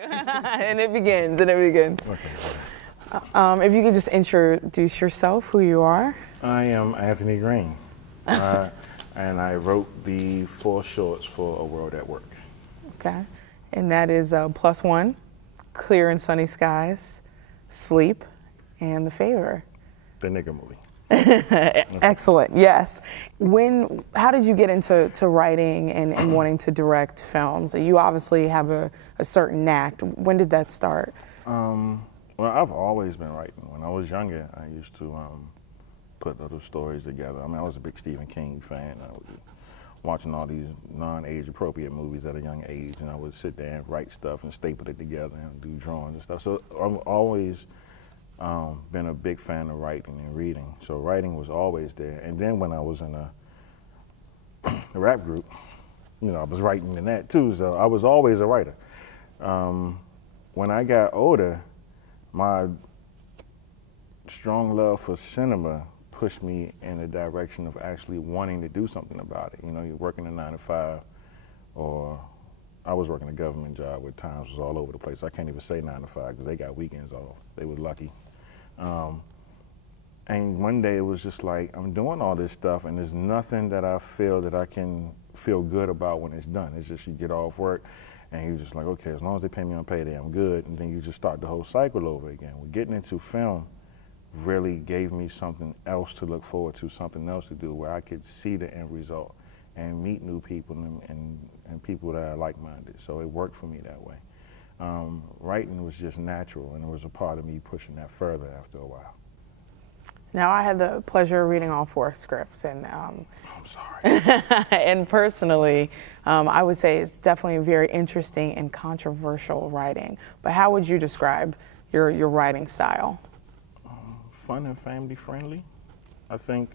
And it begins, if you could just introduce yourself, who you are. I am Anthony Greene, and I wrote the 4 shorts for A World at Work. Okay, and that is +1, Clear and Sunny Skies, Sleep, and The Favor. The nigga movie. Excellent, yes. How did you get into writing and wanting to direct films? You obviously have a certain knack. When did that start? Well, I've always been writing. When I was younger, I used to put little stories together. I mean, I was a big Stephen King fan. I was watching all these non-age appropriate movies at a young age, and I would sit there and write stuff and staple it together and do drawings and stuff. So I've always been a big fan of writing and reading. So writing was always there. And then when I was in a rap group, I was writing in that too. So I was always a writer. When I got older, my strong love for cinema pushed me in the direction of actually wanting to do something about it. You're working a 9 to 5, or I was working a government job where times was all over the place. I can't even say 9 to 5 because they got weekends off. They were lucky. And one day it was just like, I'm doing all this stuff and there's nothing that I feel that I can feel good about when it's done. It's just you get off work and you're just like, okay, as long as they pay me on payday, I'm good. And then you just start the whole cycle over again. Well, getting into film really gave me something else to look forward to, something else to do where I could see the end result and meet new people and people that are like-minded. So it worked for me that way. Writing was just natural, and it was a part of me pushing that further after a while. Now, I had the pleasure of reading all 4 scripts, and I'm sorry. and personally, I would say it's definitely very interesting and controversial writing. But how would you describe your writing style? Fun and family friendly. I think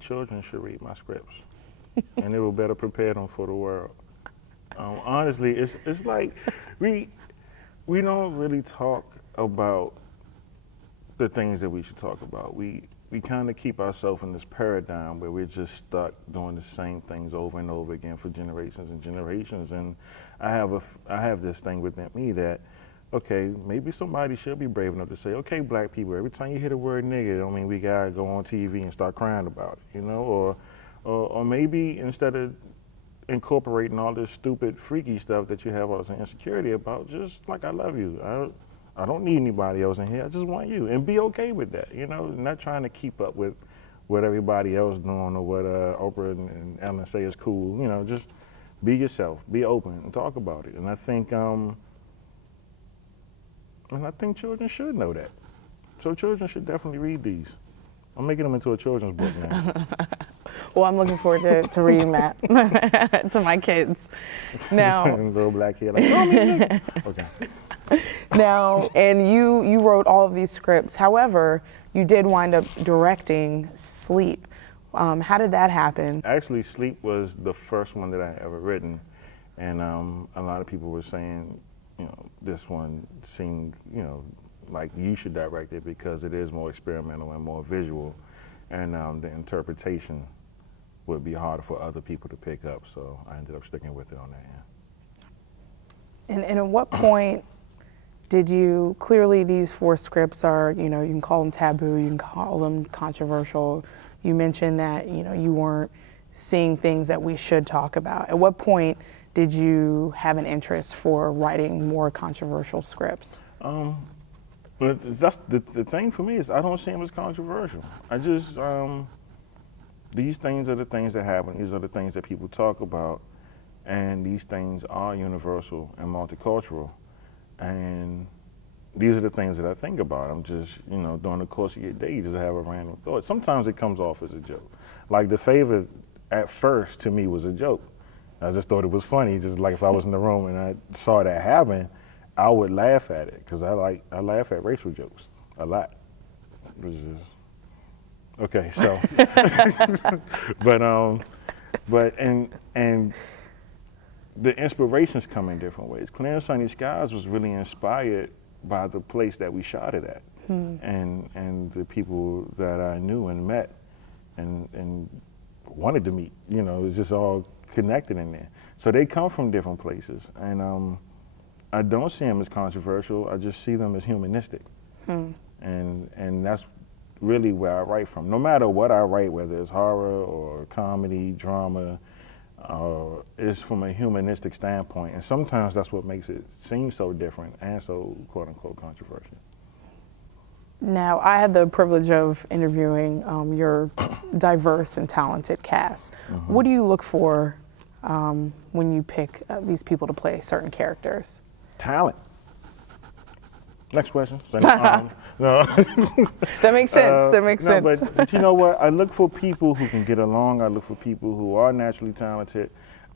children should read my scripts, and it will better prepare them for the world. Honestly, it's like we don't really talk about the things that we should talk about. We kind of keep ourselves in this paradigm where we're just stuck doing the same things over and over again for generations and generations. And I have this thing within me that, okay, maybe somebody should be brave enough to say, okay, black people, every time you hear the word nigga, I mean, we gotta go on TV and start crying about it, or maybe instead of incorporating all this stupid, freaky stuff that you have all this insecurity about, just like, I love you. I don't need anybody else in here. I just want you, and be okay with that. Not trying to keep up with what everybody else doing or what Oprah and Ellen say is cool. Just be yourself, be open, and talk about it. And I think children should know that. So children should definitely read these. I'm making them into a children's book now. Well, I'm looking forward to reading that to my kids. Now, little black kid like, oh, okay. Now, and you wrote all of these scripts. However, you did wind up directing Sleep. How did that happen? Actually, Sleep was the first one that I ever written, and a lot of people were saying, this one seemed, like you should direct it because it is more experimental and more visual, and the interpretation would be harder for other people to pick up. So I ended up sticking with it on that end. And at what point did you, clearly these 4 scripts are, you can call them taboo, you can call them controversial. You mentioned that, you weren't seeing things that we should talk about. At what point did you have an interest for writing more controversial scripts? But that's the thing for me is I don't see them as controversial. I just, these things are the things that happen. These are the things that people talk about. And these things are universal and multicultural. And these are the things that I think about. I'm just, during the course of your day, you just have a random thought. Sometimes it comes off as a joke. Like The Favor, at first, to me, was a joke. I just thought it was funny. Just like if I was in the room and I saw that happen, I would laugh at it because I laugh at racial jokes a lot. It was just, okay, so, and the inspirations come in different ways. Clear and Sunny Skies was really inspired by the place that we shot it at, and the people that I knew and met, and wanted to meet. It's just all connected in there. So they come from different places, and I don't see them as controversial. I just see them as humanistic. And that's really where I write from. No matter what I write, whether it's horror or comedy, drama, it's from a humanistic standpoint. And sometimes that's what makes it seem so different and so quote unquote controversial. Now, I had the privilege of interviewing your diverse and talented cast. What do you look for when you pick these people to play certain characters? Talent. Next question. No. That makes sense. That makes sense. But you know what? I look for people who can get along. I look for people who are naturally talented.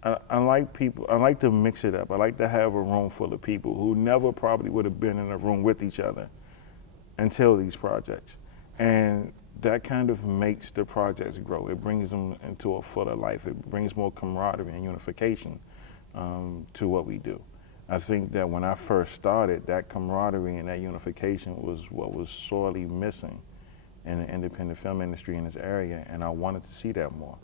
I like people. I like to mix it up. I like to have a room full of people who never probably would have been in a room with each other until these projects, and that kind of makes the projects grow. It brings them into a fuller life. It brings more camaraderie and unification to what we do. I think that when I first started, that camaraderie and that unification was what was sorely missing in the independent film industry in this area, and I wanted to see that more.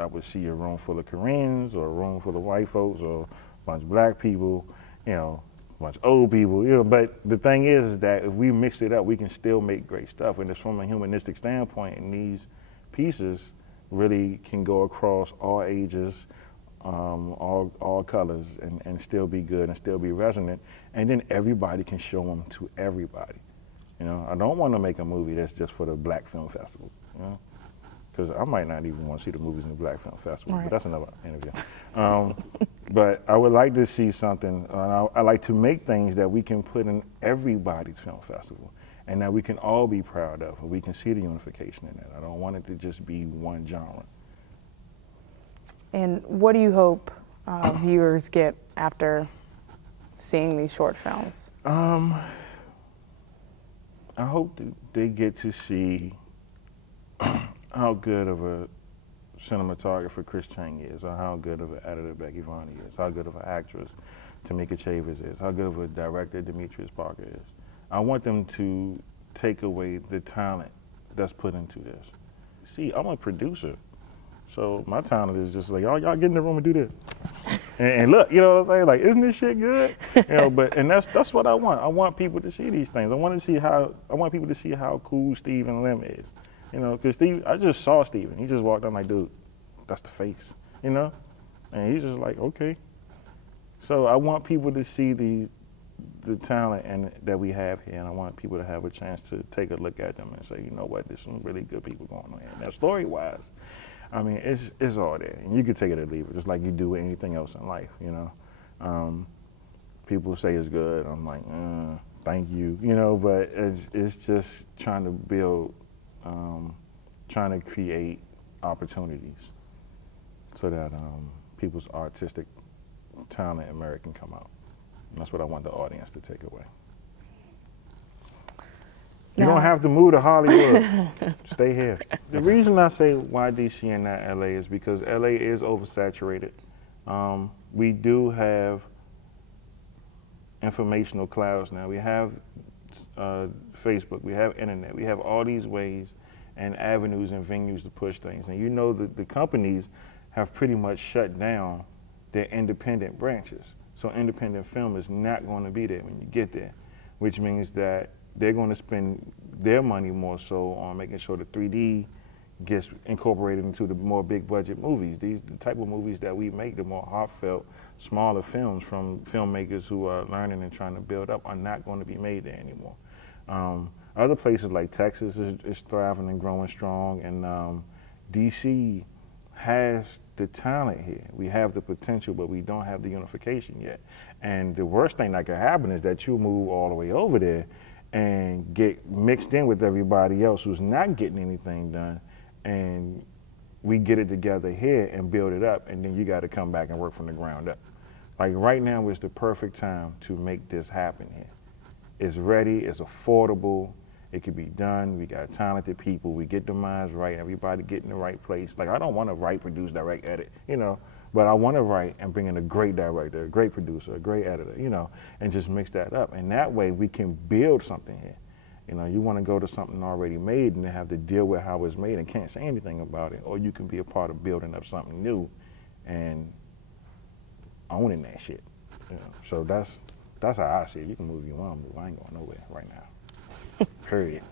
I would see a room full of Koreans or a room full of white folks or a bunch of black people, a bunch of old people, but the thing is that if we mix it up, we can still make great stuff, and it's from a humanistic standpoint, and these pieces really can go across all ages, all colors, and still be good and still be resonant, and then everybody can show them to everybody. I don't want to make a movie that's just for the Black Film Festival, because I might not even want to see the movies in the Black Film Festival, right. But that's another interview. But I would like to see something, I like to make things that we can put in everybody's film festival and that we can all be proud of, and we can see the unification in it. I don't want it to just be one genre. And what do you hope viewers get after seeing these short films? I hope that they get to see how good of a cinematographer Chris Chang is, or how good of an editor Becky Vonnie is, how good of an actress Tamika Chavez is, how good of a director Demetrius Parker is. I want them to take away the talent that's put into this. See, I'm a producer, so my talent is just like, y'all get in the room and do this. and look, you know what I'm saying? Like, isn't this shit good? And that's what I want. I want people to see these things. I want people to see how cool Stephen Lim is. Because Steve, I just saw Steven. He just walked up like, dude, that's the face, And he's just like, okay. So I want people to see the talent that we have here, and I want people to have a chance to take a look at them and say, you know what, there's some really good people going on here. Now, story-wise, I mean, it's all there, and you can take it or leave it, just like you do with anything else in life, People say it's good. I'm like, thank you, But it's just trying to build. Trying to create opportunities so that people's artistic talent and merit can come out. And that's what I want the audience to take away. You don't have to move to Hollywood. Stay here. The reason I say why DC and not LA is because LA is oversaturated. We do have informational clouds now. We have Facebook, we have internet, we have all these ways and avenues and venues to push things. And the companies have pretty much shut down their independent branches. So independent film is not going to be there when you get there, which means that they're going to spend their money more so on making sure the 3D gets incorporated into the more big budget movies. The type of movies that we make, the more heartfelt, smaller films from filmmakers who are learning and trying to build up, are not going to be made there anymore. Other places like Texas is thriving and growing strong, and DC has the talent here. We have the potential, but we don't have the unification yet. And the worst thing that could happen is that you move all the way over there and get mixed in with everybody else who's not getting anything done, and we get it together here and build it up, and then you got to come back and work from the ground up. Like right now is the perfect time to make this happen here. It's ready, it's affordable, it can be done, we got talented people, we get the minds right, everybody get in the right place. Like, I don't want to write, produce, direct, edit, but I want to write and bring in a great director, a great producer, a great editor, and just mix that up. And that way we can build something here. You want to go to something already made and then have to deal with how it's made and can't say anything about it, or you can be a part of building up something new and owning that shit. Yeah. So that's how I see it. You can move if you want to move. I ain't going nowhere right now. Period.